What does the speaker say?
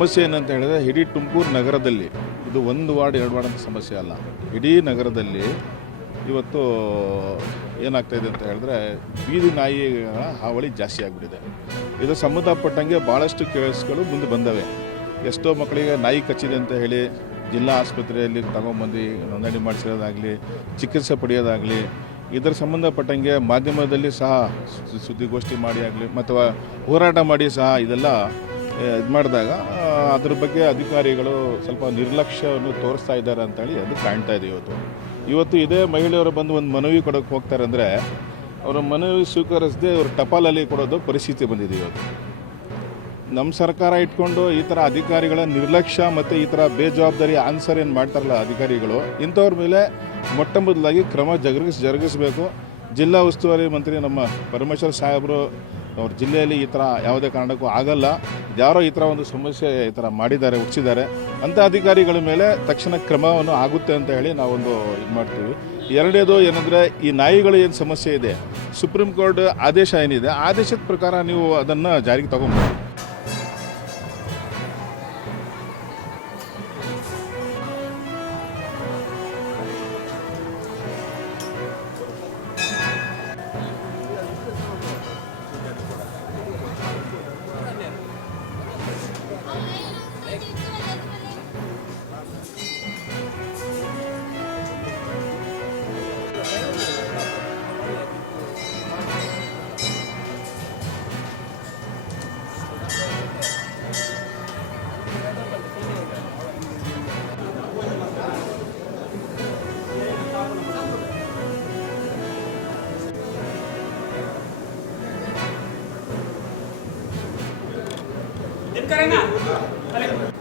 ಸಮಸ್ಯೆ ಏನಂತ ಹೇಳಿದ್ರೆ ಇಡೀ ತುಮಕೂರು ನಗರದಲ್ಲಿ ಇದು ಒಂದು ವಾರ್ಡ್ ಎರಡು ವಾರ್ಡ್ ಅಂತ ಸಮಸ್ಯೆ ಅಲ್ಲ. ಇಡೀ ನಗರದಲ್ಲಿ ಇವತ್ತು ಏನಾಗ್ತಾಯಿದೆ ಅಂತ ಹೇಳಿದ್ರೆ ಬೀದಿ ನಾಯಿಗಳ ಹಾವಳಿ ಜಾಸ್ತಿ ಆಗಿಬಿಟ್ಟಿದೆ. ಇದು ಸಂಬಂಧಪಟ್ಟಂಗೆ ಭಾಳಷ್ಟು ಕೇಸ್ಗಳು ಮುಂದೆ ಬಂದವೆ. ಎಷ್ಟೋ ಮಕ್ಕಳಿಗೆ ನಾಯಿ ಕಚ್ಚಿದೆ ಅಂತ ಹೇಳಿ ಜಿಲ್ಲಾ ಆಸ್ಪತ್ರೆಯಲ್ಲಿ ತಗೊಂಬಂದು ನೋಂದಣಿ ಮಾಡಿಸಿರೋದಾಗಲಿ, ಚಿಕಿತ್ಸೆ ಪಡೆಯೋದಾಗಲಿ, ಇದರ ಸಂಬಂಧಪಟ್ಟಂಗೆ ಮಾಧ್ಯಮದಲ್ಲಿ ಸಹ ಸುದ್ದಿಗೋಷ್ಠಿ ಮಾಡಿ ಆಗಲಿ ಅಥವಾ ಹೋರಾಟ ಮಾಡಿ ಸಹ ಇದೆಲ್ಲ ಇದು ಮಾಡಿದಾಗ ಅದ್ರ ಬಗ್ಗೆ ಅಧಿಕಾರಿಗಳು ಸ್ವಲ್ಪ ನಿರ್ಲಕ್ಷ್ಯವನ್ನು ತೋರಿಸ್ತಾ ಇದ್ದಾರೆ ಅಂತೇಳಿ ಅದು ಕಾಣ್ತಾ ಇದೆ. ಇವತ್ತು ಇದೇ ಮಹಿಳೆಯರು ಬಂದು ಒಂದು ಮನವಿ ಕೊಡೋಕ್ಕೆ ಹೋಗ್ತಾರೆ ಅಂದರೆ ಅವರ ಮನವಿ ಸ್ವೀಕರಿಸದೆ ಅವರು ಟಪಾಲಲ್ಲಿ ಕೊಡೋದು ಪರಿಸ್ಥಿತಿ ಬಂದಿದೆ. ಇವತ್ತು ನಮ್ಮ ಸರ್ಕಾರ ಇಟ್ಕೊಂಡು ಈ ಥರ ಅಧಿಕಾರಿಗಳ ನಿರ್ಲಕ್ಷ್ಯ ಮತ್ತು ಈ ಥರ ಬೇಜವಾಬ್ದಾರಿ ಆನ್ಸರ್ ಏನು ಮಾಡ್ತಾರಲ್ಲ ಅಧಿಕಾರಿಗಳು, ಇಂಥವ್ರ ಮೇಲೆ ಮೊಟ್ಟ ಮೊದಲಾಗಿ ಕ್ರಮ ಜರುಗಿಸಬೇಕು. ಜಿಲ್ಲಾ ಉಸ್ತುವಾರಿ ಮಂತ್ರಿ ನಮ್ಮ ಪರಮೇಶ್ವರ್ ಸಾಹೇಬರು ಅವ್ರ ಜಿಲ್ಲೆಯಲ್ಲಿ ಈ ಥರ ಯಾವುದೇ ಕಾರಣಕ್ಕೂ ಆಗಲ್ಲ, ಯಾರೋ ಈ ಥರ ಒಂದು ಸಮಸ್ಯೆ ಈ ಥರ ಮಾಡಿದ್ದಾರೆ, ಹುಟ್ಟಿಸಿದ್ದಾರೆ ಅಂಥ ಅಧಿಕಾರಿಗಳ ಮೇಲೆ ತಕ್ಷಣ ಕ್ರಮವನ್ನು ಆಗುತ್ತೆ ಅಂತ ಹೇಳಿ ನಾವೊಂದು ಇದು ಮಾಡ್ತೀವಿ. ಎರಡನೇದು ಏನಂದರೆ ಈ ನಾಯಿಗಳು ಏನು ಸಮಸ್ಯೆ ಇದೆ, ಸುಪ್ರೀಂ ಕೋರ್ಟ್ ಆದೇಶ ಏನಿದೆ ಆದೇಶದ ಪ್ರಕಾರ ನೀವು ಅದನ್ನು ಜಾರಿಗೆ ತಗೊಂಬೋದು. दिन करें ना